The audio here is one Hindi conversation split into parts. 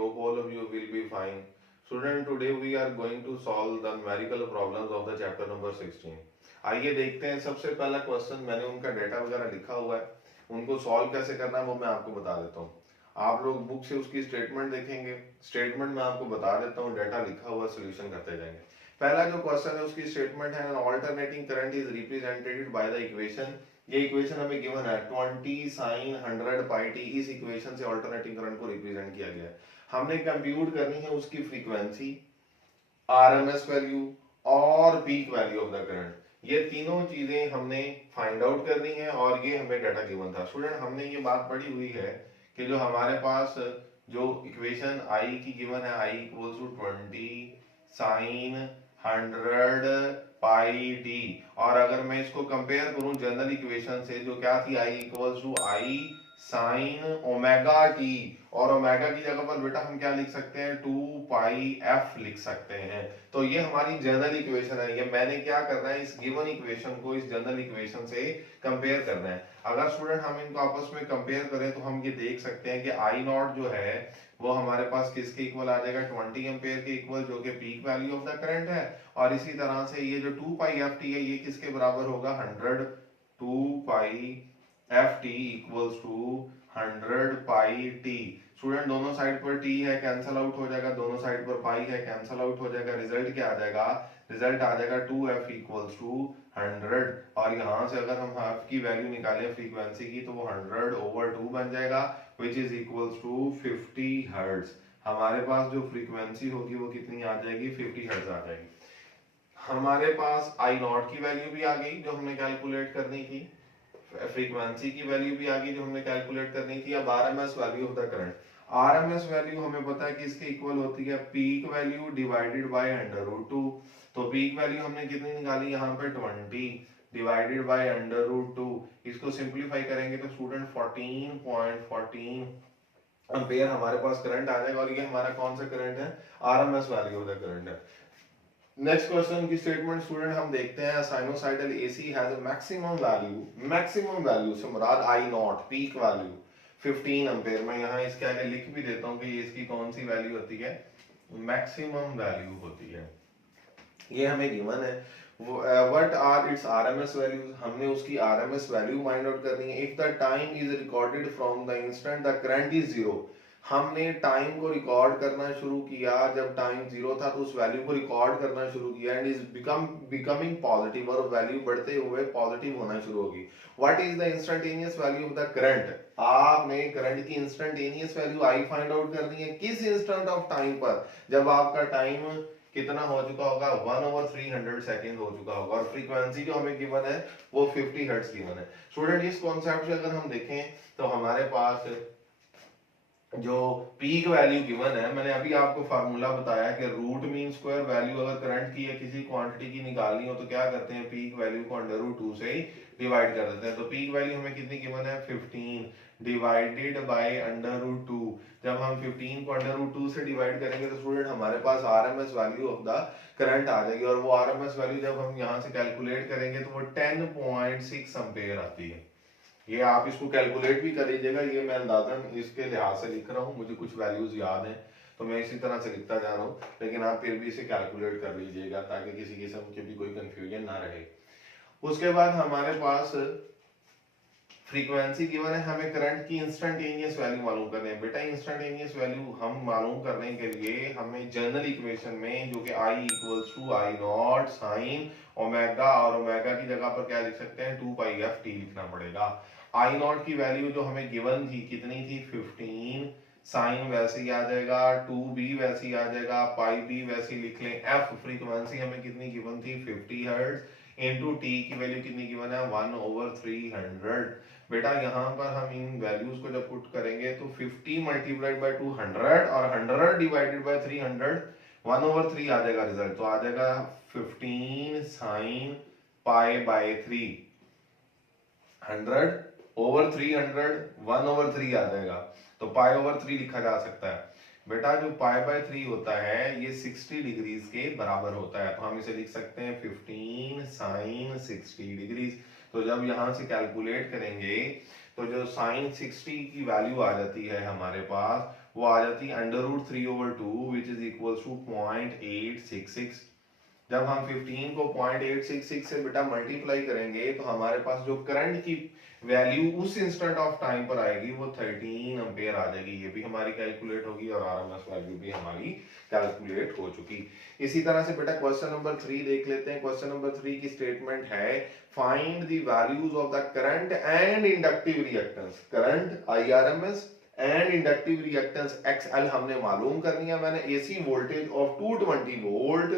hope all of you will be fine. Student, today we are going to solve the numerical problems of the chapter number 16. आइए देखते हैं। सबसे पहला क्वेश्चन, मैंने उनका डेटा वगैरह लिखा हुआ है, उनको सॉल्व कैसे करना है वो मैं आपको बता देता हूँ। आप लोग बुक से उसकी स्टेटमेंट देखेंगे, स्टेटमेंट में आपको बता देता हूँ, डेटा लिखा हुआ, सोल्यूशन करते जाएंगे। पहला जो क्वेश्चन है उसकी स्टेटमेंट है, alternating current is represented by the equation. ये इक्वेशन हमें गिवन है 20 sin 100 पाई टी। इस इक्वेशन से अल्टरनेटिंग करंट को रिप्रेजेंट किया गया है। हमने कंप्यूट करनी है उसकी फ्रीक्वेंसी, आरएमएस वैल्यू और peak value of the current. ये तीनों चीजें हमने फाइंड आउट करनी है और ये हमें डाटा गिवन था। स्टूडेंट, हमने ये बात पढ़ी हुई है कि जो हमारे पास जो इक्वेशन आई की गिवन है, I equals to 20 sin 100 pi T, और अगर मैं इसको कंपेयर करूं जनरल इक्वेशन से जो क्या थी, I equals to I sine omega T, और ओमेगा की जगह पर बेटा हम क्या लिख सकते हैं, 2 पाई एफ लिख सकते हैं। तो ये हमारी जनरल इक्वेशन है। ये मैंने क्या करना है, इस गिवन इक्वेशन को इस जनरल इक्वेशन से कंपेयर करना है। अगर स्टूडेंट हम इनको आपस में कंपेयर करें तो हम ये देख सकते हैं कि आई नॉट जो है वो हमारे पास किसके इक्वल आ जाएगा, 20 एम्पेयर के इक्वल, जो कि peak value of the current है। और इसी तरह से ये जो 2 पाई एफ टी है ये किसके बराबर होगा, 100। 2 pi F T equals to 100 pi T. Student, दोनों साइड पर टी है, कैंसल आउट हो जाएगा, दोनों साइड पर पाई है, कैंसल आउट हो जाएगा। रिजल्ट क्या आ जाएगा, रिजल्ट आ जाएगा 2f इक्वल्स टू 100। और यहाँ से अगर हम हाफ की वैल्यू निकालें फ्रीक्वेंसी की तो वो 100/2 बन जाएगा, which is equals to 50 hertz. हमारे पास जो फ्रीक्वेंसी होगी वो कितनी आ जाएगी, 50 हर्ट्ज आ जाएगी। हमारे पास आई नॉट की वैल्यू भी आ गई जो हमने कैलकुलेट करनी थी, फ्रीक्वेंसी की वैल्यू भी आ गई जो हमने कैलकुलेट करनी थी। अब RMS value of the current, RMS value हमें पता है कि इसके इक्वल होती है पीक वैल्यू डिवाइडेड बाय √2। तो पीक वैल्यू हमने कितनी निकाली, यहाँ पे 20 डिवाइडेड बाय √2। इसको सिंप्लीफाई करेंगे तो स्टूडेंट 14.14 एम्पेयर हमारे पास करंट आ जाएगा, और ये हमारा कौन सा करंट है, RMS value of the current है। नेक्स्ट क्वेश्चन की स्टेटमेंट स्टूडेंट हम देखते हैं, sinusoidal AC has a maximum value से मुराद आई नॉट पीक वैल्यू 15 एम्पेयर। मैं यहाँ इसके आगे लिख भी देता हूँ कि इसकी कौन सी वैल्यू होती है, मैक्सिमम वैल्यू होती है। ये हमें गिवन है। What are its RMS values, हमने उसकी आरएमएस वैल्यू फाइंड आउट करनी है। If the time is recorded from the instant the current is 0, हमने टाइम को रिकॉर्ड करना शुरू किया जब टाइम 0 था, तो उस वैल्यू को रिकॉर्ड करना शुरू किया, एंड इज बिकमिंग पॉजिटिव, और वैल्यू बढ़ते हुए पॉजिटिव होना शुरू होगी। What is the instantaneous value of the current, आपने करंट की instantaneous value I find out करनी है किस इंस्टेंट ऑफ टाइम पर, जब आपका टाइम कितना हो चुका होगा, 1/300 सेकेंड हो चुका होगा, और फ्रीक्वेंसी जो हमें गिवन है वो 50 हर्ट्ज गिवन है। स्टूडेंट, इस कॉन्सेप्ट से अगर हम देखें तो हमारे पास जो पीक वैल्यू गिवन है, मैंने अभी आपको फार्मूला बताया कि रूट मीन स्क्वायर वैल्यू अगर करंट की या किसी क्वांटिटी की निकालनी हो तो क्या करते हैं, पीक वैल्यू को √2 से ही डिवाइड कर देते हैं। तो पीक वैल्यू हमें कितनी गिवन है, 15 डिवाइडेड बाय √2। जब हम 15 को √2 से डिवाइड करेंगे तो स्टूडेंट हमारे पास RMS value of the current आ जाएगी, और वो आरएमएस वैल्यू जब हम यहाँ से कैलकुलेट करेंगे तो वो 10.6 एम्पेयर आती है। ये आप इसको कैलकुलेट भी कर लीजिएगा, ये मैं अंदाजन इसके लिहाज से लिख रहा हूँ, मुझे कुछ वैल्यूज याद हैं तो मैं इसी तरह से लिखता जा रहा हूँ, लेकिन आप फिर भी इसे कैलकुलेट कर लीजिएगा ताकि किसी किस्म की भी कोई कंफ्यूजन ना रहे। उसके बाद हमारे पास फ्रीक्वेंसी गिवन है, हमें करंट की इंस्टेंटेनियस वैल्यू मालूम करनी है। बेटा, इंस्टेंटेनियस वैल्यू हम मालूम करने के लिए हमें जनरल इक्वेशन में जो कि I equals to I naught sine omega, और ओमेगा की जगह पर क्या लिख सकते हैं, 2 पाई एफ टी लिखना पड़ेगा। आई नॉट की वैल्यू जो हमें गिवन थी कितनी थी, 15, साइन वैसे ही आ जाएगा, 2b वैसे ही आ जाएगा, पाई b वैसे ही लिख लें। एफ फ्रीक्वेंसी हमें कितनी गिवन थी, 50 हर्ट्ज, इनटू टी की वैल्यू कितनी गिवन है, 1/300। बेटा, यहाँ पर हम इन वैल्यूज को जब पुट करेंगे तो 50 मल्टीप्लाइड बाय 200 और 100 डिवाइडेड बाय 300, 1/3 आ जाएगा रिजल्ट। तो आ जाएगा 15 साइन पाई बाय 3, 100/300, 1/3 आ जाएगा, तो पाई/3 लिखा जा सकता है। बेटा, जो पाई/3 होता है ये 60 डिग्रीज के बराबर होता है, तो हम इसे लिख सकते हैं 15 साइन 60 डिग्रीज। तो जब यहां से कैलकुलेट करेंगे तो जो साइन 60 की वैल्यू आ जाती है हमारे पास वो आ जाती है √3/2 विच इज इक्वल टू 0.866। जब हम 15 को 0.866 से बेटा मल्टीप्लाई करेंगे तो हमारे पास जो करंट की वैल्यू उस इंस्टेंट ऑफ टाइम पर आएगी वो 13 एम्पेयर आ जाएगी। ये भी हमारी कैलकुलेट होगी और आरएमएस वैल्यू भी हमारी कैलकुलेट हो चुकी। इसी तरह से बेटा क्वेश्चन नंबर 3 देख लेते हैं। क्वेश्चन नंबर 3 की स्टेटमेंट है find the values of the current and inductive reactance. Current IRMS and inductive reactance XL हमने मालूम करनी है। मैंने AC voltage of 220 volt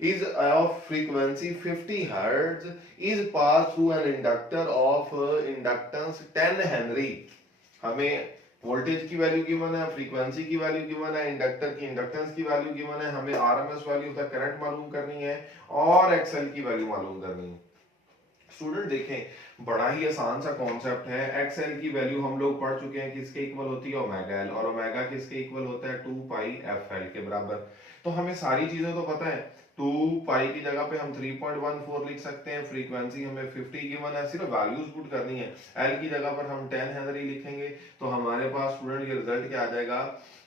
is of frequency 50 hertz is passed through an inductor of inductance 10 Henry। हमें वोल्टेज की वैल्यू गिवन है, फ्रीक्वेंसी की वैल्यू गिवन है, इंडक्टर की इंडक्टेंस की वैल्यू गिवन है, हमें RMS value of the current मालूम करनी है और एक्सएल की वैल्यू मालूम करनी है। स्टूडेंट देखें बड़ा ही आसान सा कॉन्सेप्ट है। एक्सएल की वैल्यू हम लोग पढ़ चुके हैं, किसके इक्वल होती है ओमेगा एल, और ओमेगा किसके इक्वल होता है 2 पाई एफ एल के बराबर। तो हमें सारी चीजें तो पता है। 2 पाई की जगह पे हम 3.14 लिख सकते हैं, फ्रीक्वेंसी हमें 50 गिवन है, सिर्फ वैल्यूज पुट करनी है। एल की जगह पर हम 10 हेनरी लिखेंगे तो हमारे पास स्टूडेंट ये रिजल्ट क्या आ जाएगा,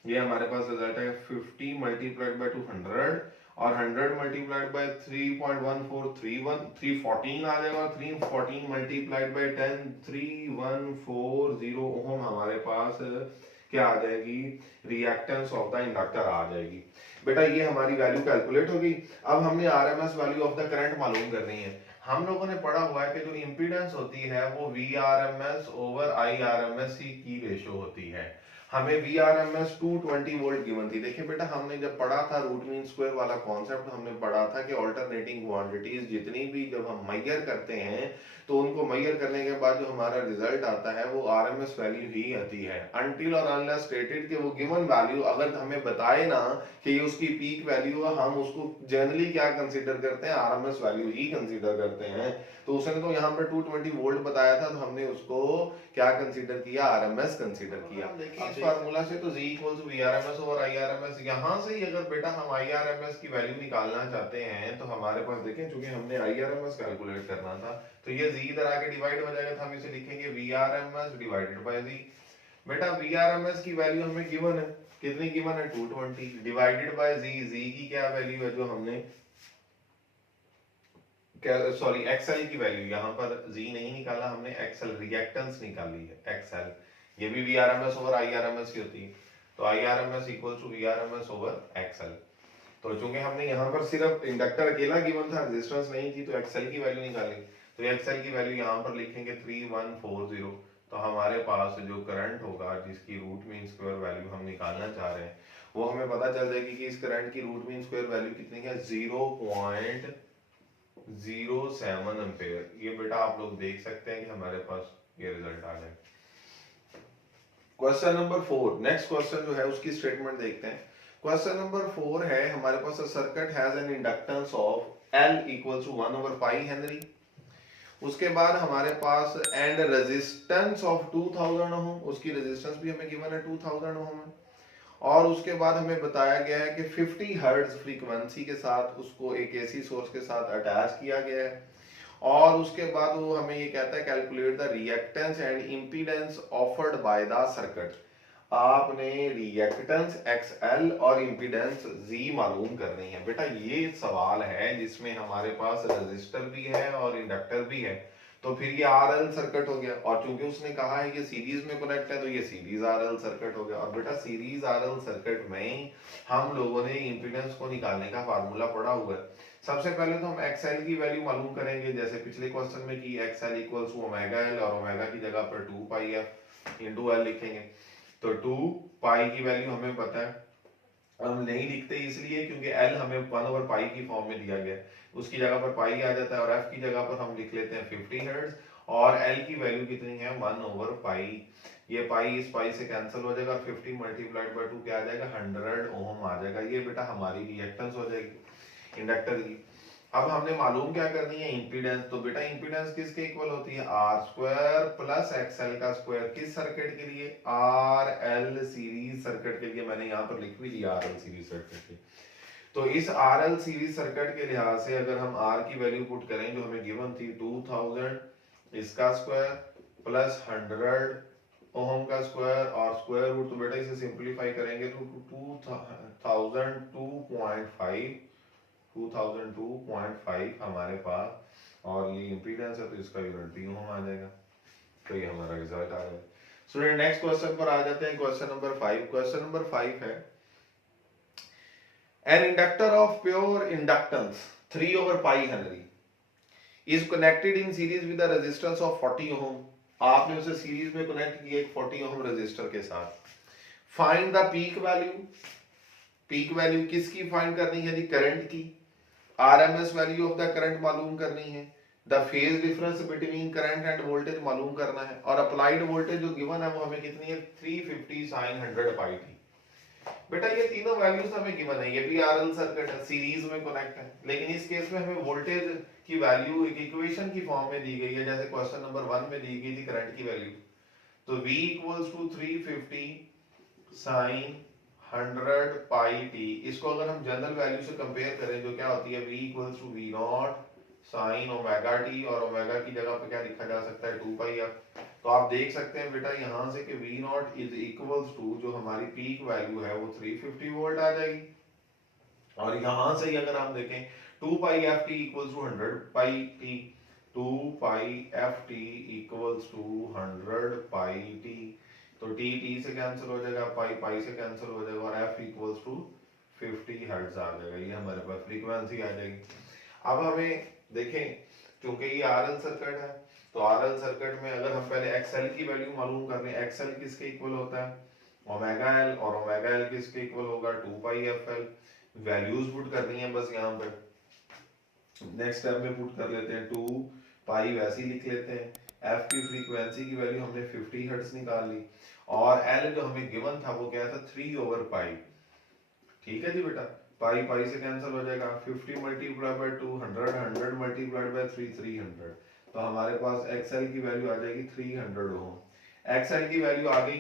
ये हमारे पास रिजल्ट है 50 मल्टीप्लाइड बाय 200 और 100 मल्टीप्लाइड बाय 3.1431 314 आ जाएगा, और 314 मल्टीप्लाइड बाय 10 3140 ओम हमारे पास क्या आ जाएगी, रिएक्टेंस ऑफ द इंडक्टर आ जाएगी। बेटा ये हमारी वैल्यू कैलकुलेट होगी। अब हमने RMS value of the current मालूम करनी है। हम लोगों ने पढ़ा हुआ है कि जो इंपीडेंस होती है वो वीआरएमएस ओवर आईआरएमएस की रेशियो होती है। हमें वीआरएमएस 220 वोल्ट गिवन थी। देखिए बेटा हमने जब पढ़ा था रूट मीन स्क्वायर वाला कॉन्सेप्ट, हमने पढ़ा था कि अल्टरनेटिंग क्वांटिटीज जितनी भी जब हम मेजर करते हैं तो उनको मेजर करने के बाद जो हमारा रिजल्ट आता है वो आरएमएस वैल्यू ही आती है। अनटिल और अनलेस स्टेटेड कि वो गिवन वैल्यू अगर हमें बताए ना कि ये उसकी पीक वैल्यू है, हम उसको जनरली क्या कंसीडर करते हैं, आरएमएस वैल्यू ही कंसीडर करते हैं। तो उसने तो यहाँ पर 220 वोल्ट बताया था तो हमने उसको क्या कंसीडर किया, आरएमएस कंसीडर किया। देखिए इस फार्मूला से तो Z equals to VRMS over IRMS, यहाँ से ही अगर बेटा हम IRMS की वैल्यू निकालना चाहते हैं तो हमारे पास देखें चूंकि हमने IRMS कैलकुलेट करना था तो ये Z इधर आके डिवाइड हो जाएगा, तो हम इसे लिखेंगे VRMS डिवाइडेड बाय Z। बेटा VRMS की वैल्यू हमें गिवन है, कितनी गिवन है 220 डिवाइडेड बाय Z की क्या वैल्यू है जो हमने सॉरी एक्सएल की वैल्यू, यहाँ पर Z नहीं निकाला हमने, एक्सएल रिएक्टेंस निकाली है एक्सएल। ये भी VRMS ओवर IRMS की होती है, तो IRMS equal to VRMS over XL. तो चूंकि हमने यहाँ पर सिर्फ इंडक्टर अकेला गिवन था, रेजिस्टेंस नहीं थी, तो एक्सएल की वैल्यू निकाली। तो एक्सएल की वैल्यू यहाँ पर लिखेंगे 3140। तो हमारे पास जो करंट होगा जिसकी रूट मीन स्क्वायर वैल्यू हम निकालना चाह रहे हैं वो हमें पता चल जाएगी कि इस करंट की रूट मीन स्क्वायर वैल्यू कितनी है, 0.07 एम्पेयर। ये बेटा आप लोग देख सकते हैं कि हमारे पास ये रिजल्ट आ जाए। क्वेश्चन नंबर 4, नेक्स्ट क्वेश्चन जो है उसकी स्टेटमेंट देखते हैं। क्वेश्चन नंबर 4 है हमारे पास a circuit has an inductance of L equals to 1 over pi henry. उसके बाद हमारे पास एंड रेजिस्टेंस ऑफ 2000 ओम, उसकी रेजिस्टेंस भी हमें गिवन है 2000 ओम है। और उसके बाद हमें बताया गया है कि 50 हर्ट्ज फ्रीक्वेंसी के साथ उसको एक एसी सोर्स के साथ अटैच किया गया है। और उसके बाद वो हमें ये कहता है calculate the reactance and impedance offered by the circuit. आपने रिएक्टेंस XL और इंपीडेंस Z मालूम करनी है। बेटा ये सवाल है जिसमें हमारे पास रेजिस्टर भी है और इंडक्टर भी है, तो फिर ये RL सर्किट हो गया, और चूंकि उसने कहा है कि सीरीज में कनेक्ट है तो ये सीरीज RL सर्किट हो गया। और बेटा सीरीज RL सर्किट में हम लोगों ने इंपीडेंस को निकालने का फार्मूला पढ़ा हुआ है। सबसे पहले तो हम XL की वैल्यू मालूम करेंगे, जैसे पिछले क्वेश्चन में की XL equals to omega L, और ओमेगा की जगह पर 2 पाई f इंटू L लिखेंगे। तो 2 पाई की वैल्यू हमें पता है, हम नहीं लिखते इसलिए क्योंकि L हमें 1 ओवर पाई की फॉर्म में दिया गया है, उसकी जगह पर पाई आ जाता है, और F की जगह पर हम लिख लेते हैं 50 हर्ट्ज, और L की वैल्यू कितनी है 1 ओवर पाई। ये पाई इस पाई से कैंसिल हो जाएगा, 50 मल्टीप्लाइड बाय 2 क्या आ जाएगा 100 ओम आ जाएगा। ये बेटा हमारी रिएक्टेंस हो जाएगी इंडक्टर की। अब हमने मालूम क्या करनी है, इंपीडेंस। तो बेटा इंपीडेंस किसके इक्वल होती है, आर स्क्वायर प्लस XL का स्क्वायर। किस सर्किट के लिए, RL सीरीज सर्किट के लिए। मैंने यहाँ पर लिख भी दिया RL सीरीज सर्किट के। तो इस RL सीरीज सर्किट के लिहाज से अगर हम R की वैल्यू पुट करें जो हमें गिवन थी 2000, इसका स्क्वायर प्लस 100 ओम का स्क्वायर और स्क्वायर रूट, तो बेटा इसे सिंपलीफाई करेंगे तो 2002.5 हमारे पास, और ये इम्पीडेंस है तो इसका यूनिट भी ओम आ जाएगा। तो ये हमारा रिजल्ट आ गया। स्टूडेंट नेक्स्ट क्वेश्चन पर आ जाते हैं, क्वेश्चन नंबर 5। क्वेश्चन नंबर 5 है an inductor of pure inductance 3 over pi Henry is connected in series with the resistance of 40 ओम। आपने उसे सीरीज में कनेक्ट किया एक 40 ओम रेजिस्टर के साथ। Find the peak value. Peak value किसकी फाइंड करनी है जी? करंट की। RMS value of the current मालूम करनी है। The phase difference between current end voltage मालूम करना है। और अप्लाइड वोल्टेज जो गिवन है वो हमें कितनी है? 350 sin 100 pi t। बेटा ये तीनों वैल्यूज हमें गिवन है, ये भी आरएल सर्किट है, सीरीज में कनेक्ट है, लेकिन इस केस में हमें वोल्टेज की वैल्यू एक इक्वेशन की फॉर्म में दी गई है, जैसे क्वेश्चन नंबर 1 में दी गई थी करंट की वैल्यू। तो V equals to 350 sin 100 pi t। इसको अगर हम जनरल वैल्यू से कंपेयर करें जो क्या होती है, V equals to V not sin omega t, और ओमेगा की जगह पे क्या लिखा जा सकता है? 2 pi f। तो आप देख सकते हैं बेटा यहाँ से कि V not is equals to जो हमारी पीक वैल्यू है वो 350 वोल्ट आ जाएगी। और यहाँ से ही अगर हम देखें 2 pi f t equals to 100 pi t, 2 pi f t equals to 100 pi t, तो t t से कैंसिल हो जाएगा, pi pi से कैंसिल हो जाएगा, और f इक्वल्स टू 50 हर्ट्ज आ जाएगा। ये हमारे पास फ्रीक्वेंसी आ जाएगी। अब हमें देखें क्योंकि ये आरएल सर्किट है, तो आरएल सर्किट में अगर हम पहले एक्सएल की वैल्यू मालूम कर रहे हैं, एक्सएल किसके इक्वल होता है? ओमेगा एल, और ओमेगा एल किसके इक्वल होगा? 2 pi F L. Values put करनी है बस यहाँ पे। नेक्स्ट स्टेप में पुट कर लेते हैं 2 पाई, वैसे ही लिख लेते हैं। एफ की फ्रीक्वेंसी की वैल्यू हमने 50 हर्ट्ज निकाल ली, और एल जो हमें गिवन था वो क्या था? 3 over पाई। ठीक है जी बेटा, पाई पाई से कैंसिल हो जाएगा, 50 मल्टीप्लाई बाय 2 100, 100 मल्टीप्लाइड बाय 3 300। तो हमारे पास एक्सएल की वैल्यू आ जाएगी 300 ओम। एक्सएल की वैल्यू आ गई,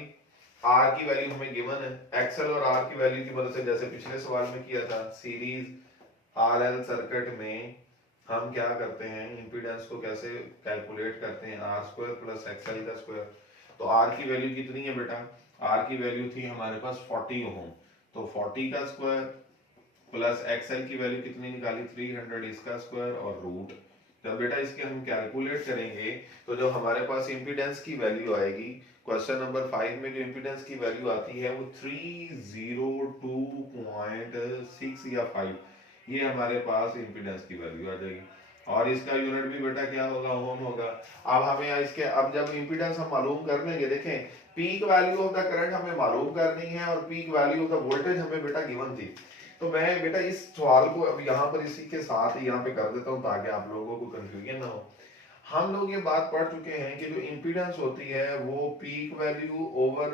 आर की वैल्यू हमें गिवन है। एक्सएल और आर की वैल्यू की मदद से जैसे पिछले सवाल में किया था, सीरीज आरएल सर्किट में हम क्या करते हैं? इंपीडेंस को कैसे कैलकुलेट करते हैं? आर स्क्वायर प्लस एक्सएल का स्क्वायर। तो आर की वैल्यू कितनी है बेटा? आर की वैल्यू थी हमारे पास 40 ओम, तो 40 का स्क्वायर प्लस एक्सएल की वैल्यू कितनी निकाली? 300, इसका स्क्वायर और रूट। जब बेटा इसके हम कैलकुलेट करेंगे तो जो हमारे पास इंपीडेंस की वैल्यू आएगी, क्वेश्चन नंबर 5 में जो इंपीडेंस की वैल्यू आती है वो 302.6 या 5, ये हमारे पास इंपीडेंस की वैल्यू आ जाएगी। और इसका यूनिट भी बेटा क्या होगा? ओम होगा। अब हमें इसके, अब जब इंपीडेंस हम मालूम कर लेंगे, देखें peak value of the current हमें मालूम करनी है और peak value of the voltage हमें बेटा गिवन थी। तो मैं बेटा इस सवाल को अब यहाँ पर इसी के साथ ही यहाँ पे कर देता हूँ ताकि आप लोगों को कंफ्यूजन ना हो। हम लोग ये बात पढ़ चुके हैं कि जो इंपीडेंस होती है वो peak value over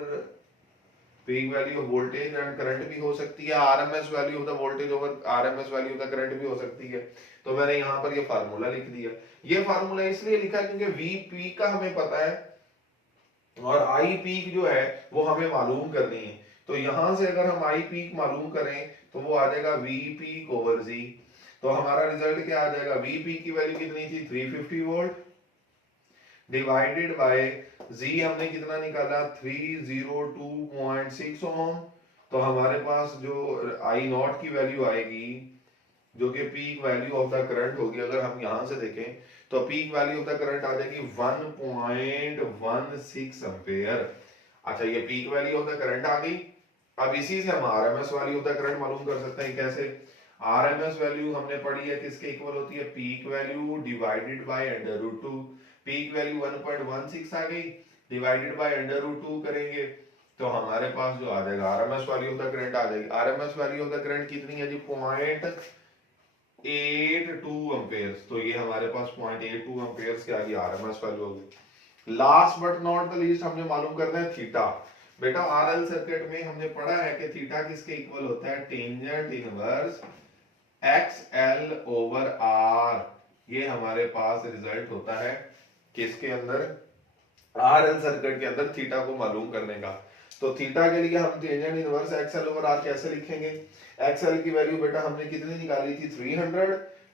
peak value of voltage and current भी हो सकती है, RMS value of the voltage over RMS value of the current भी हो सकती है। तो मैंने यहाँ पर ये फार्मूला लिख दिया। ये फार्मूला इसलिए लिखा क्योंकि वी पीक का हमें पता है और आई पीक जो है वो हमें मालूम करनी है। तो यहां से अगर हम आई पीक मालूम करें तो वो आ जाएगा वी पीक ओवर जी। तो हमारा रिजल्ट क्या आ जाएगा? वी पीक की वैल्यू कितनी थी? 350 वोल्ट डिवाइडेड बाय जी हमने कितना निकाला? 302.6 ओम। तो हमारे पास जो आई नॉट की वैल्यू आएगी जो कि peak value of the current होगी, अगर हम यहां से देखें तो peak value of the current आ जाएगी 1.16 एम्पेयर। अच्छा, ये peak value of the current आ गई। अब इसी से हम RMS value of the current मालूम कर सकते हैं। कैसे? आरएमएस वैल्यू हमने पढ़ी है किसके इक्वल होती है? Peak value divided by √2। Peak value 1.16 आ गई, डिवाइडेड बाय √2 करेंगे तो हमारे पास जो आ जाएगा RMS value of the current आ जाएगी। RMS value of the current कितनी है जी? 0.82 एम्पेयर्स। तो ये हमारे पास 0.82 एम्पेयर्स की आ गई आरएमएस वैल्यू होगी। Last but not the least हमने मालूम करना है थीटा। बेटा आरएल सर्किट में हमने पढ़ा है कि थीटा किसके इक्वल होता है? Tangent inverse XL over R. ये हमारे पास रिजल्ट होता है किसके अंदर? आरएल सर्किट के अंदर थीटा को मालूम करने का। तो थीटा के लिए हम tangent inverse XL over R कैसे लिखेंगे? एक्सएल की वैल्यू बेटा हमने कितनी निकाली थी? 300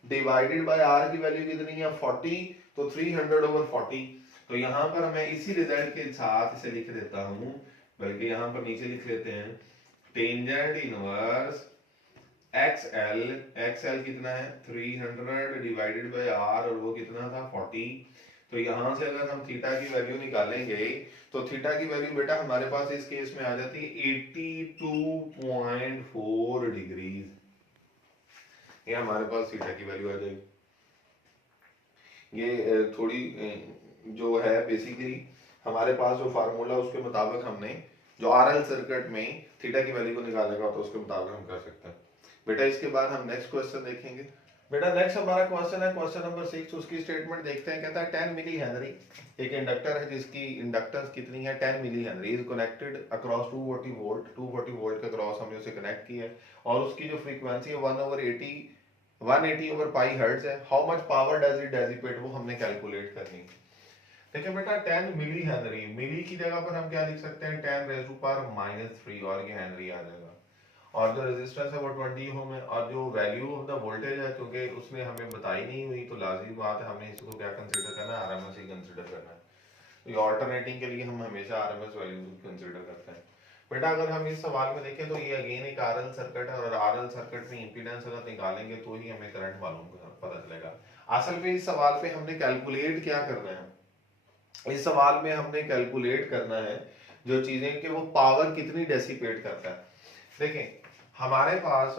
डिवाइडेड बाय आर की वैल्यू कितनी है? 40। तो 300 ओवर 40। तो यहाँ पर मैं इसी रिजल्ट के साथ इसे लिख देता हूँ, बल्कि यहाँ पर नीचे लिख लेते हैं टेंजेंट इनवर्स एक्सएल। एक्सएल कितना है 300 डिवाइडेड बाय आर, और वो कितना था 40। तो यहां से अगर हम थीटा की वैल्यू निकालेंगे तो थीटा की वैल्यू बेटा हमारे पास इस केस में आ जाती है 82.4 डिग्रीज। ये हमारे पास थीटा की वैल्यू आ जाएगी। ये थोड़ी जो है बेसिकली हमारे पास जो फार्मूला उसके मुताबिक हमने जो आरएल सर्किट में थीटा की वैल्यू को निकालेगा तो उसके मुताबिक हम कर सकते हैं बेटा। इसके बाद हम नेक्स्ट क्वेश्चन देखेंगे बेटा। नेक्स्ट हमारा क्वेश्चन है क्वेश्चन नंबर 6। उसकी स्टेटमेंट देखते हैं। कहता है 10 मिली हेनरी एक इंडक्टर है जिसकी इंडक्टेंस कितनी है 10 milli henry is connected across 240 volt. 240 volt के क्रॉस हमने उसे कनेक्ट किया है और उसकी जो फ्रीक्वेंसी है 180 ओवर पाई हर्ट्ज है। How much power does it dissipate, वो हमने कैलकुलेट करनी है। देखिए बेटा 10 मिली हेनरी, मिली की जगह पर हम क्या लिख सकते हैं 10 रेज़ टू पावर -3 और ये हेनरी आ जाएगा। और जो रेजिस्टेंस है वो 20 ओम है। और जो वैल्यू ऑफ द वोल्टेज है क्योंकि उसने हमें बताई नहीं हुई तो लाजिमी बात है हमने इसको क्या कंसीडर करना है आरएमएस ही कंसीडर करना है। तो ये ऑल्टरनेटिंग के लिए हम हमेशा आरएमएस वैल्यू कंसीडर करते हैं बेटा। अगर हम इस सवाल में देखें तो ये अगेन एक आरएल सर्किट है और आरएल सर्किट में इंपीडेंस अगर निकालेंगे तो ही हमें करंट मालूम पता चलेगा। असल में इस सवाल पे हमने कैलकुलेट क्या करना है, इस सवाल में हमने कैलकुलेट करना है जो चीजें कि वो पावर कितनी डेसिपेट करता है। देखें हमारे पास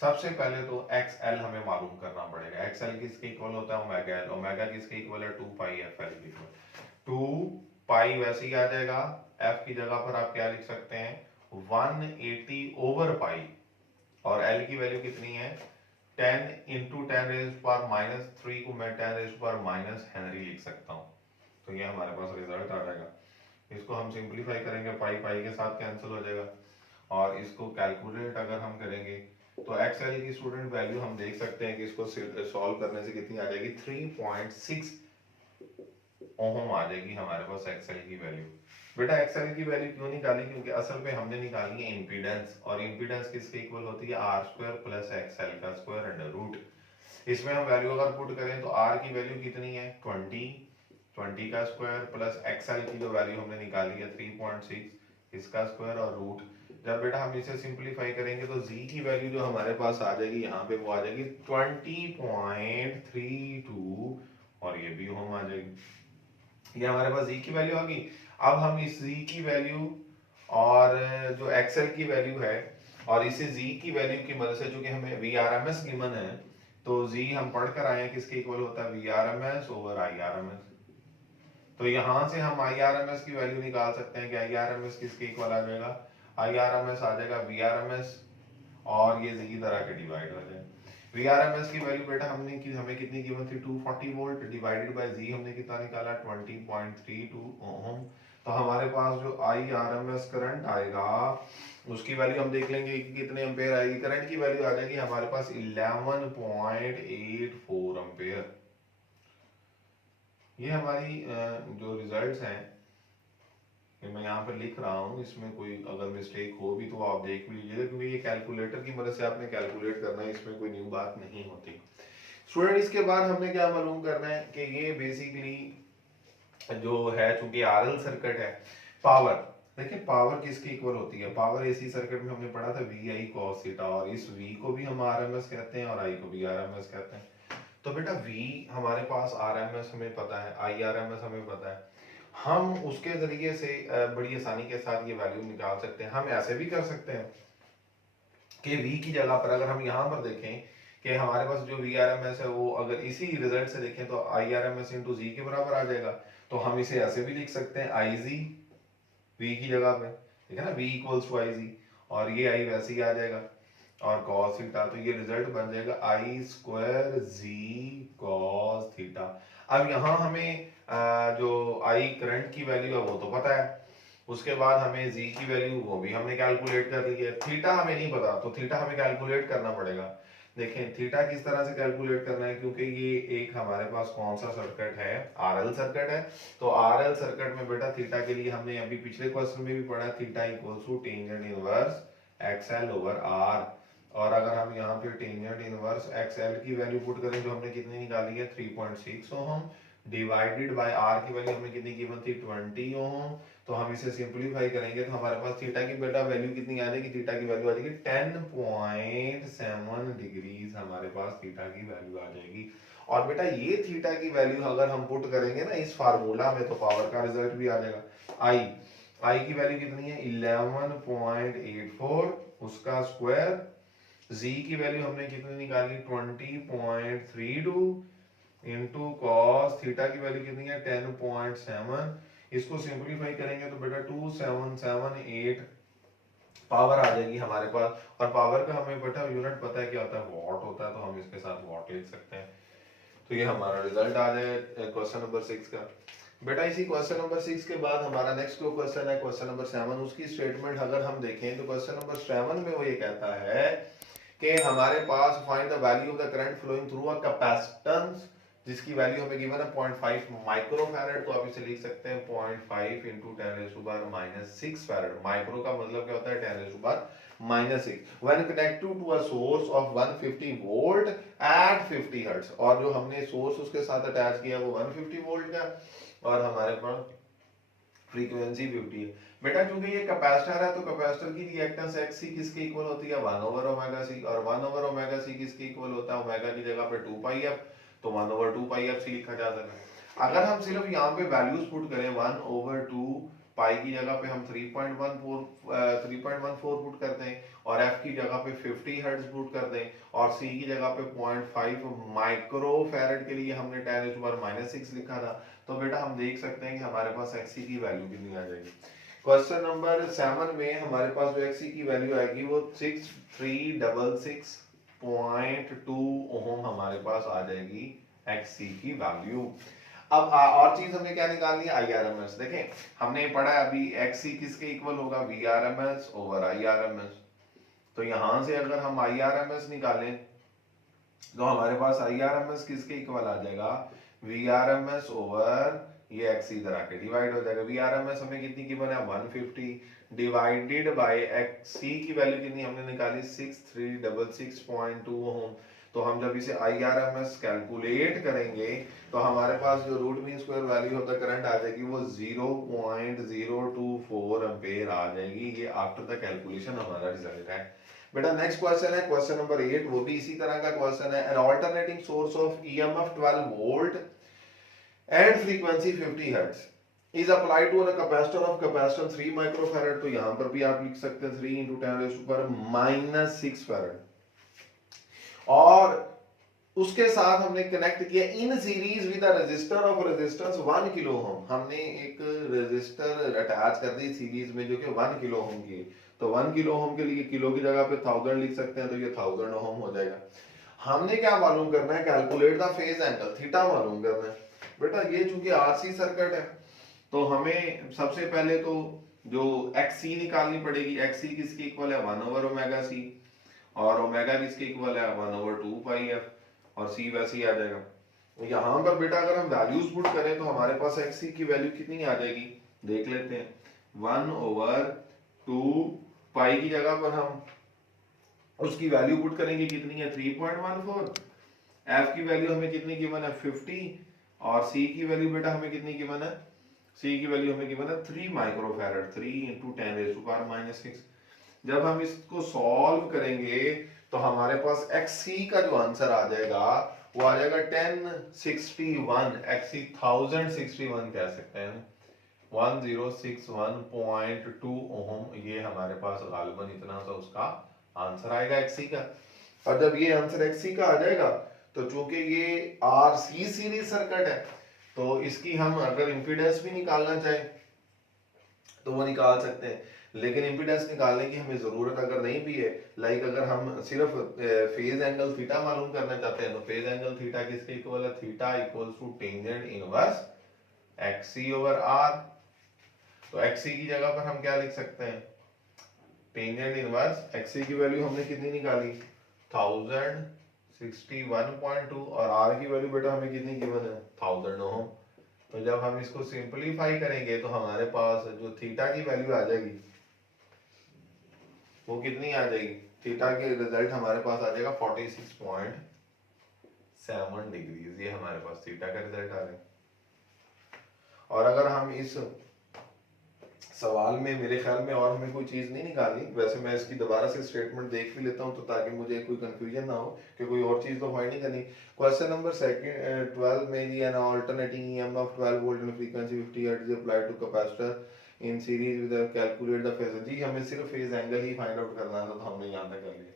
सबसे पहले तो XL हमें मालूम करना पड़ेगा। XL किसके इक्वल होता है ओमेगा L। ओमेगा किसके इक्वल है 2 पाई FL के इक्वल। 2 पाई वैसे ही आ जाएगा, F की जगह पर आप क्या लिख सकते हैं 180 ओवर पाई, और L की वैल्यू कितनी है 10 इंटू 10 रेज़ पावर -3 को मैं 10 रेज़ पावर माइनस हेनरी लिख सकता हूँ। तो ये हमारे पास रिजल्ट आ जाएगा। इसको हम सिंप्लीफाई करेंगे पाई पाई के साथ कैंसिल हो जाएगा और इसको कैलकुलेट अगर हम करेंगे तो एक्सएल की स्टूडेंट वैल्यू हम देख सकते हैं कि इसको सॉल्व करने से कितनी आ जाएगी 3.6 ओम आ जाएगी हमारे पास एक्सएल की वैल्यू। बेटा एक्सएल की वैल्यू क्यों निकाली, क्योंकि असल में हमने निकाली है इंपीडेंस, और इंपीडेंस किसके इक्वल होती है आर स्क्वायर प्लस एक्सएल का स्क्वायर अंडर रूट। इसमें हम वैल्यू अगर पुट करें तो आर की वैल्यू कितनी है 20 का स्क्वायर प्लस एक्सएल की जो वैल्यू हमने निकाली है 3.6 इसका स्क्वायर और रूट। जब बेटा हम इसे सिंपलीफाई करेंगे तो z की वैल्यू जो हमारे पास आ जाएगी यहाँ पे वो आ जाएगी 20.32 और ये भी ओम आ जाएगी। ये हमारे पास z की वैल्यू आ गई। अब हम इस z की वैल्यू और जो एक्सएल की वैल्यू है और इसे z की वैल्यू की मदद से चूंकि हमें Vrms गिवन है तो z हम पढ़कर आए हैं किसके इक्वल होता है Vrms ओवर Irms। तो यहां से हम Irms की वैल्यू निकाल सकते हैं कि Irms किसके इक्वल आ जाएगा Irms आ जाएगा Vrms और ये z तरह के डिवाइड हो जाए। Vrms की वैल्यू बेटा हमने की हमें कितनी गिवन थी 240 वोल्ट डिवाइडेड बाय z हमने कितना निकाला 20.32 ओम। तो हमारे पास जो Irms करंट आएगा उसकी वैल्यू हम देख लेंगे कि कितने एम्पेयर आएगी। करंट की वैल्यू आ जाएगी हमारे पास 11.84 एम्पेयर। ये हमारी जो रिजल्ट्स हैं कि मैं यहाँ पर लिख रहा हूँ इसमें कोई अगर मिस्टेक हो भी तो आप देख लीजिएगा क्योंकि ये कैलकुलेटर की मदद से आपने कैलकुलेट करना है, इसमें कोई न्यू बात नहीं होती। स्टूडेंट इसके बाद हमने क्या मालूम करना है कि ये बेसिकली जो है चूंकि आरएल सर्किट है पावर, देखिए पावर किसकी इक्वल होती है पावर एसी सर्किट में हमने पढ़ा था वी आई कॉस थीटा, और इस वी को भी हम आरएमएस कहते हैं और आई को भी आरएमएस कहते हैं। तो बेटा V हमारे पास RMS हमें पता है, IRMS हमें पता है, हम उसके जरिए से बड़ी आसानी के साथ ये वैल्यू निकाल सकते हैं। हम ऐसे भी कर सकते हैं कि V की जगह पर अगर हम यहाँ पर देखें कि हमारे पास जो VRMS है वो अगर इसी रिजल्ट से देखें तो IRMS इंटू Z के बराबर आ जाएगा। तो हम इसे ऐसे भी लिख सकते हैं IG V की जगह पे, ठीक है ना, V इक्वल्स टू IG और ये I वैसे ही आ जाएगा और cos थीटा। तो ये रिजल्ट बन जाएगा I square Z cos theta. अब यहाँ हमें जो I करंट की वैल्यू है वो तो पता है, उसके बाद हमें Z की वैल्यू वो भी हमने कैलकुलेट कर ली है, थीटा हमें नहीं पता तो थीटा हमें कैलकुलेट करना पड़ेगा। देखें थीटा किस तरह से कैलकुलेट करना है, क्योंकि ये एक हमारे पास कौन सा सर्किट है आरएल सर्किट है। तो आरएल सर्किट में बेटा थीटा के लिए हमने अभी पिछले क्वेश्चन में भी पढ़ा theta equals to tangent inverse XL over आर। और अगर हम यहाँ पे टेंजेंट इनवर्स एक्सएल की वैल्यू पुट करें जो हमने कितनी निकाली है 3.6 ओम डिवाइडेड बाय आर की वैल्यू हमें कितनी गिवन थी 20 ओम। तो हम इसे सिंपलीफाई करेंगे तो हमारे पास थीटा की बेटा वैल्यू कितनी आ जाएगी, थीटा की वैल्यू आ जाएगी 10.7 डिग्रीज हमारे पास थीटा की वैल्यू आ जाएगी। और बेटा ये थीटा की वैल्यू अगर हम पुट करेंगे ना इस फार्मूला में तो पावर का रिजल्ट भी आ जाएगा। आई की वैल्यू कितनी है 11.84 उसका स्क्वायर, जी की वैल्यू हमने कितनी निकाली 20.32 इंटू कॉस थीटा की वैल्यू कितनी है 10.7। इसको सिंपलीफाई करेंगे तो बेटा 2778 पावर आ जाएगी हमारे पास। और पावर का हमें बेटा यूनिट पता है क्या होता है, वॉट होता है, तो हम इसके साथ वॉट लिख सकते हैं। तो ये हमारा रिजल्ट आ जाए क्वेश्चन नंबर 6 का। बेटा इसी क्वेश्चन नंबर 6 के बाद हमारा नेक्स्ट जो क्वेश्चन है क्वेश्चन नंबर 7, उसकी स्टेटमेंट अगर हम देखें तो क्वेश्चन नंबर 7 में वो ये कहता है कि हमारे पास find the value of the current flowing through a capacitance जिसकी वैल्यू हमें गिवन है 0.5 माइक्रोफैरड। तो आप इसे लिख सकते हैं 0.5 into 10⁻⁻6 फैरड। माइक्रो का मतलब क्या होता है 10⁻⁻6 when connected to a source of 150 volt at 50 hertz. और जो हमने सोर्स उसके साथ अटैच किया वो 150 वोल्ट का और हमारे पास फ्रीक्वेंसी 50 है। बेटा क्योंकि ये कैपेसिटर है तो कैपेसिटर की रिएक्टेंस XC किसके इक्वल होती है 1/ओमेगा c और 1/ओमेगा c किसके इक्वल होता है ओमेगा की जगह पे 2πf, तो 1/2πfc लिखा जा सकता है। अगर हम सिर्फ यहाँ पे वैल्यूज पुट करें 1/2 पाई की जगह पे हम 3.14 पुट कर दें और f की जगह पे 50 हर्ट्ज पुट कर दें और c की जगह पे 0.5 माइक्रो फैरड के लिए हमने 10⁻⁻6 लिखा था। तो बेटा हम देख सकते हैं कि हमारे पास XC की वैल्यू कितनी आ जाएगी। क्वेश्चन नंबर 7 में हमारे पास जो XC की वैल्यू आएगी वो 6366.2 ओम हमारे पास आ जाएगी XC की वैल्यू। अब और चीज हमने क्या निकालनी है IRMS। देखें हमने पढ़ा अभी XC किसके इक्वल होगा VRMS ओवर IRMS। तो यहां से अगर हम IRMS निकालें तो हमारे पास IRMS किसके इक्वल आ जाएगा VRMS ओवर ये XC इधर आके डिवाइड हो जाएगा। VRMS हमें कितनी गिवन है 150 डिवाइडेड बाय XC की वैल्यू कितनी हमने निकाली 6366.2 ओम। तो हम जब इसे IRMS कैलकुलेट करेंगे तो हमारे पास जो root mean square value of the current आ जाएगी वो 0.024 एम्पेयर आ जाएगी। ये आफ्टर द कैलकुलेशन हमारा रिजल्ट है। बेटा नेक्स्ट क्वेश्चन है क्वेश्चन नंबर 8, वो भी इसी तरह का क्वेश्चन है। An alternating source of EMF 12 volt and frequency 50 hertz is applied to a capacitor of capacitance 3 microfarad. तो यहां पर भी आप लिख सकते हैं 3 × 10⁻⁻6 फैरड और उसके साथ हमने कनेक्ट किया in series with a resistor of resistance 1 kilo ohm. हमने एक रेजिस्टर अटैच कर दी सीरीज में जो कि 1 किलो ओम की। तो 1 किलो ओम के लिए किलो की जगह पे 1000 लिख सकते हैं तो ये 1000 ओम हो जाएगा। हमने क्या मालूम करना है calculate the phase angle theta मालूम करना है। बेटा ये चूंकि RC सर्किट है तो हमें सबसे पहले तो जो XC निकालनी पड़ेगी। XC किसकी इक्वल है 1/ओमेगा c और ओमेगा किसके इक्वल है 1/2πf और c वैसे ही आ जाएगा। यहां पर बेटा अगर हम वैल्यूज पुट करें तो हमारे पास XC की वैल्यू कितनी आ जाएगी देख लेते हैं 1/2 की जगह पर हम उसकी वैल्यू पुट करेंगे कितनी है 3.14। f की वैल्यू हमें कितनी गिवन है 50 और c की वैल्यू बेटा हमें कितनी गिवन है c की वैल्यू हमें गिवन है 3 माइक्रोफैरड 3 × 10⁻⁻6। जब हम इसको सॉल्व करेंगे तो हमारे पास XC का जो आंसर आ जाएगा वो आ जाएगा 1061 XC 1061 कह सकते हैं 1061.2 ओम। ये हमारे पास गालिबन इतना सा उसका आंसर आएगा XC का। और जब ये आंसर XC का आ जाएगा तो चूंकि ये RC सीरीज सर्किट है तो इसकी हम अगर इंपीडेंस भी निकालना चाहें तो वो निकाल सकते हैं। लेकिन इंपीडेंस निकालने की हमें जरूरत अगर नहीं भी है लाइक अगर हम सिर्फ फेज एंगल थीटा मालूम करना चाहते हैं तो फेज एंगल थीटा किसके इक्वल है theta equals to tangent inverse XC over R। तो XC की जगह पर हम क्या लिख सकते हैं टेंजेंट इनवर्स XC की वैल्यू हमने कितनी निकाली 1061.2 और R की वैल्यू बेटा हमें कितनी गिवन है 1000 ओम। तो जब हम इसको सिंपलीफाई करेंगे तो हमारे पास जो थीटा की वैल्यू आ जाएगी वो कितनी आ जाएगी थीटा के रिजल्ट हमारे पास आ जाएगा 46.7 डिग्रीज। ये हमारे पास थीटा का रिजल्ट आ रहा है। और अगर हम इस सवाल में मेरे ख्याल में और हमें कोई चीज़ नहीं निकालनी, वैसे मैं इसकी दोबारा से स्टेटमेंट देख भी लेता हूँ तो ताकि मुझे कोई कंफ्यूजन ना हो कि कोई और चीज़ तो फाइंड नहीं करनी। क्वेश्चन नंबर सेकंड 12 में जी an alternating EMF 12 volt in frequency 50 hertz is applied to capacitor in series with calculate the phase. जी हमें सिर्फ फेज एंगल ही फाइंड आउट करना था, तो हमने यहाँ तक कर लिया।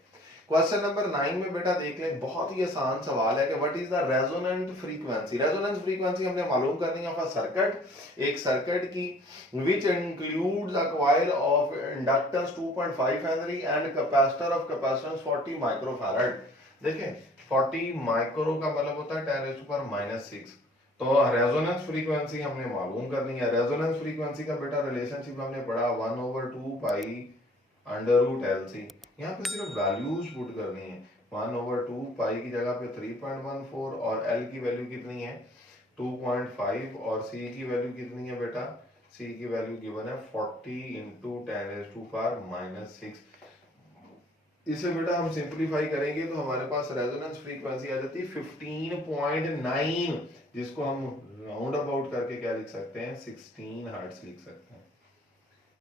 क्वेश्चन नंबर 9 में बेटा देख लें, बहुत ही आसान सवाल है कि what is the resonant frequency. Resonance frequency हमने मालूम करनी है ऑफ अ सर्किट, एक सर्किट की which includes a coil of inductance 2.5 Henry and capacitor of capacitance 40 microfarad. देखें 40 माइक्रो का मतलब होता है 10⁻⁻6। तो रेजोनेंस फ्रीक्वेंसी हमने मालूम करनी है। रेजोनेंस फ्रीक्वेंसी का बेटा रिलेशनशिप हमने पढ़ा 1/2 पाई अंडर रूट LC। यहाँ पे सिर्फ वैल्यूज पुट करनी है। 1/2 पाई की जगह पे 3.14 और L की वैल्यू कितनी है 2.5 और C की वैल्यू कितनी है बेटा, C की वैल्यू गिवन है 40 इंटू 10⁻⁻6। इसे बेटा हम सिंपलीफाई करेंगे तो हमारे पास रेजोनेंस फ्रीक्वेंसी आ जाती है 15.9, जिसको हम राउंड अबाउट करके क्या लिख सकते हैं 16 हर्ट्ज लिख सकते हैं।